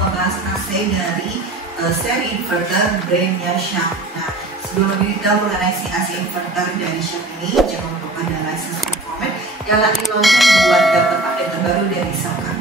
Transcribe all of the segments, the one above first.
ngebahas AC dari seri inverter brandnya Sharp. Nah, sebelum lebih detail mengenai si AC inverter dari Sharp ini, jangan lupa like, subscribe, komen, nyalain lonceng buat dapat update terbaru dari Selka.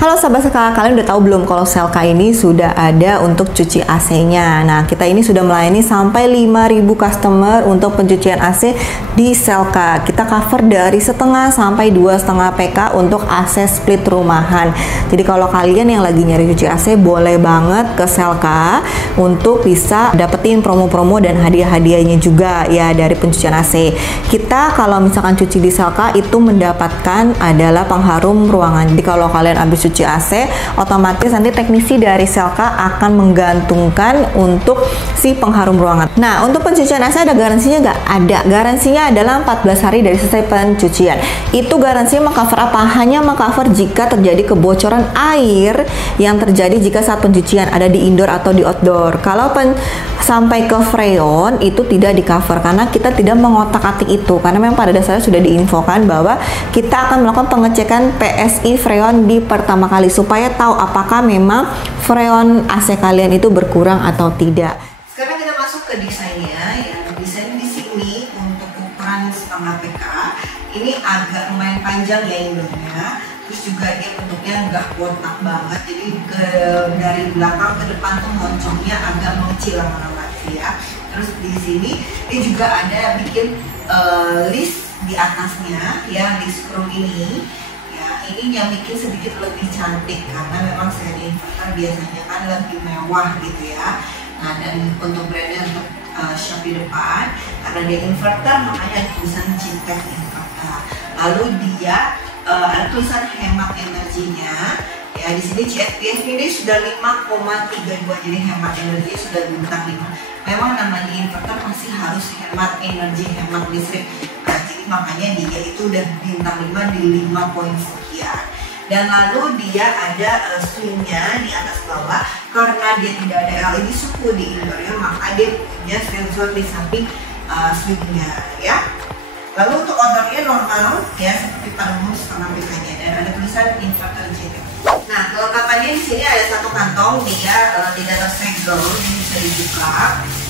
Halo sahabat Selka, kalian udah tahu belum kalau Selka ini sudah ada untuk cuci AC-nya. Nah, kita ini sudah melayani sampai 5.000 customer untuk pencucian AC di Selka. Kita cover dari setengah sampai 2,5 PK untuk AC split rumahan. Jadi kalau kalian yang lagi nyari cuci AC, boleh banget ke Selka untuk bisa dapetin promo-promo dan hadiah-hadiahnya juga ya dari pencucian AC. Kita kalau misalkan cuci di Selka itu mendapatkan adalah pengharum ruangan. Jadi kalau kalian habis cuci AC, otomatis nanti teknisi dari Selka akan menggantungkan untuk si pengharum ruangan. Nah, untuk pencucian AC ada garansinya nggak? Ada. Garansinya adalah 14 hari dari selesai pencucian. Itu garansinya mengcover apa? Hanya mengcover jika terjadi kebocoran air yang terjadi jika saat pencucian ada di indoor atau di outdoor. Kalau sampai ke freon itu tidak di cover karena kita tidak mengotak-atik itu, karena memang pada dasarnya sudah diinfokan bahwa kita akan melakukan pengecekan PSI freon di pertama kali supaya tahu apakah memang freon AC kalian itu berkurang atau tidak. Sekarang kita masuk ke desainnya ya. Desain di sini untuk ukuran setengah PK ini agak lumayan panjang ya indornya. Terus juga dia bentuknya nggak kotak banget, jadi dari belakang ke depan tuh moncongnya agak mengecil lama-lama ya. Terus di sini dia juga ada bikin list di atasnya ya, list screw ini. Ini yang bikin sedikit lebih cantik karena memang seri inverter biasanya kan lebih mewah gitu ya. Nah, dan untuk brandnya untuk Sharp di depan karena dia inverter makanya ada tulisan Cintek Inverter. Lalu dia ada tulisan hemat energinya ya. Di sini CSPF ini sudah 5,32, jadi hemat energi sudah bintang 5. Memang namanya inverter masih harus hemat energi, hemat listrik. Nah, jadi makanya dia itu udah bintang 5 di 5 poin sekian. Dan lalu dia ada swingnya di atas bawah karena dia tidak ada LED suku di indoornya, maka dia punya sensor di samping swingnya ya. Lalu untuk outdoornya normal ya seperti pada umum setengah PK-nya, dan ada tulisan inverter JT. Nah, kelengkapannya di sini ada satu kantong, dia tidak tersegel, ini bisa dibuka.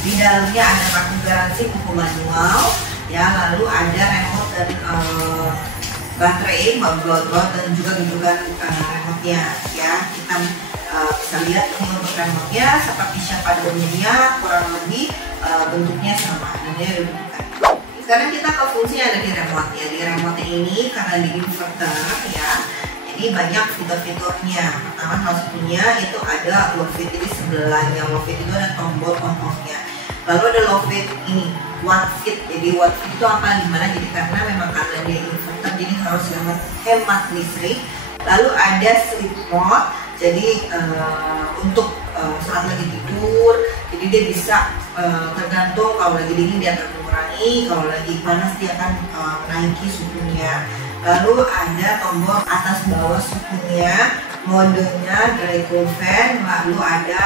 Di dalamnya ada kartu garansi buku manual ya, lalu ada remote dan baterai, baut dan juga bentukan remote-nya ya. Kita bisa lihat ini untuk remote-nya seperti Sharp pada umumnya, kurang lebih bentuknya sama, dan dia ada bentukan. Sekarang kita ke fungsi yang ada di remote ya. Di remote ini karena di inverter ya, jadi banyak fitur-fiturnya. Pertama salah satunya itu ada low fit, jadi sebelahnya low fit itu ada tombol on off-nya. Lalu ada low fit ini, watt fit. Jadi watt fit itu apa, dimana jadi karena memang karena dia inverter jadi harus hemat listrik. Lalu ada sleep mode, jadi untuk saat lagi tidur, jadi dia bisa tergantung kalau lagi dingin dia akan mengurangi, kalau lagi panas dia akan menaiki suhunya. Lalu ada tombol atas bawah suhunya, modenya dry cool fan, lalu ada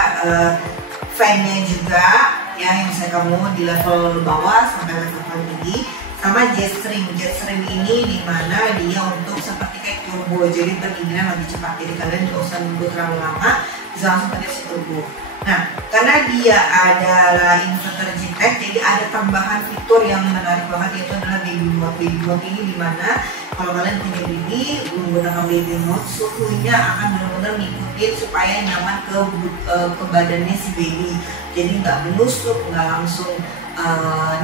fan-nya juga ya, yang bisa kamu di level bawah sampai level paling tinggi, sama jet stream. Jet stream ini dimana dia untuk seperti kayak turbo, jadi pendinginan lebih cepat, jadi kalian tidak usah nunggu terlalu lama, bisa langsung pakai si turbo. Nah, karena dia adalah inverter Cintek, jadi ada tambahan fitur yang menarik banget, yaitu adalah baby mode. Baby mode ini dimana kalau kalian punya baby menggunakan baby mode, suhunya akan benar-benar ngikutin supaya nyaman ke badannya si baby. Jadi nggak menusuk, nggak langsung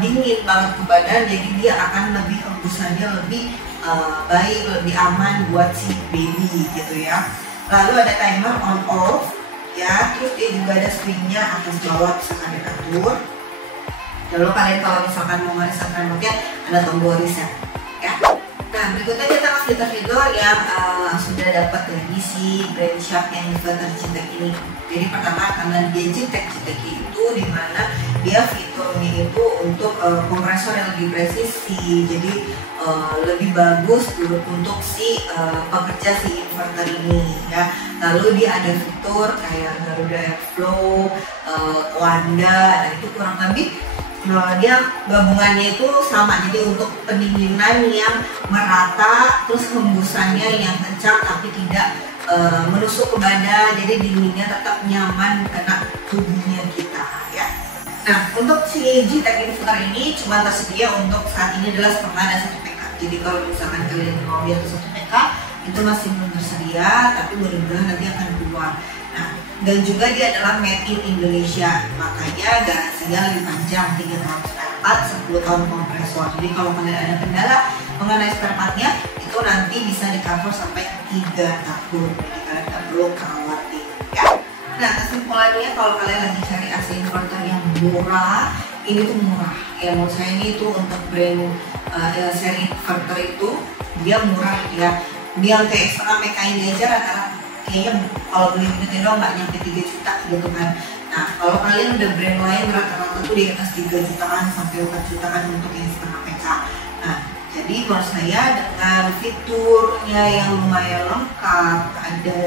dingin banget ke badan, jadi dia akan lebih hembusannya lebih baik, lebih aman buat si baby gitu ya. Lalu ada timer on off ya, terus dia juga ada screen-nya atas bawah bisa kalian atur. Lalu kalian kalau misalkan mau mereset remote-nya ada tombol reset ya. Nah, berikutnya kita ke fitur-fitur yang sudah dapat dari si brand Sharp yang inverter Cintek ini. Jadi pertama karena dia Cintek itu dimana dia fiturnya itu untuk kompresor yang lebih presisi, jadi lebih bagus untuk si pekerja si inverter ini ya. Lalu dia ada fitur kayak Garuda Airflow, Wanda, dan itu kurang lebih dia gabungannya itu sama, jadi untuk pendinginan yang merata, terus hembusannya yang kencang tapi tidak menusuk ke badan, jadi dinginnya tetap nyaman kena tubuhnya kita ya. Nah, untuk CAG teknik putar ini cuma tersedia untuk saat ini adalah setengah dan 1 PK. Jadi kalau misalkan kalian mau lihat 1 PK itu masih belum tersedia, tapi mudah-mudahan nanti akan keluar. Nah, dan juga dia adalah made in Indonesia, makanya garansinya lebih panjang, 3 tahun spare part, 10 tahun kompresor. Jadi kalau kalian ada kendala mengenai spare partnya, itu nanti bisa di cover sampai 3 tahun. Jadi kalian tidak perlu khawatir ya. Nah, kesimpulannya kalau kalian lagi cari AC inverter yang murah, ini tuh murah ya. Menurut saya ini tuh untuk brand seri inverter itu dia murah ya. Dia kayak setengah PK ini aja rata-rata kayaknya kalau beli unitnya doang nggak nyampe 3 juta gitu kan. Nah, kalau kalian udah brand lain rata-rata tuh di atas 3 jutaan sampai 4 jutaan untuk yang setengah PK. Nah, jadi menurut saya dengan fiturnya yang lumayan lengkap, ada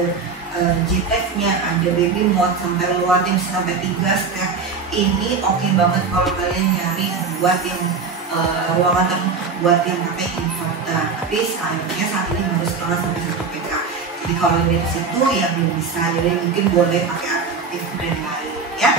GTEK-nya, ada baby mode sampai loading sampai 3 step, ini oke banget kalau kalian nyari buat yang ruangan tertutup, buat yang pakai inverter. Tapi sayangnya saat ini baru setengah sampai 1 PK. Jadi kalau dari situ ya belum bisa, jadi mungkin boleh pakai alternatif brand lain ya.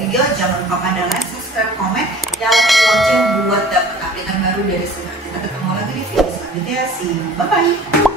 Video jangan lupa pada like, subscribe, komen, nyalakan lonceng buat dapat update terbaru dari Segar. Kita ketemu lagi di video selanjutnya. See you, bye bye.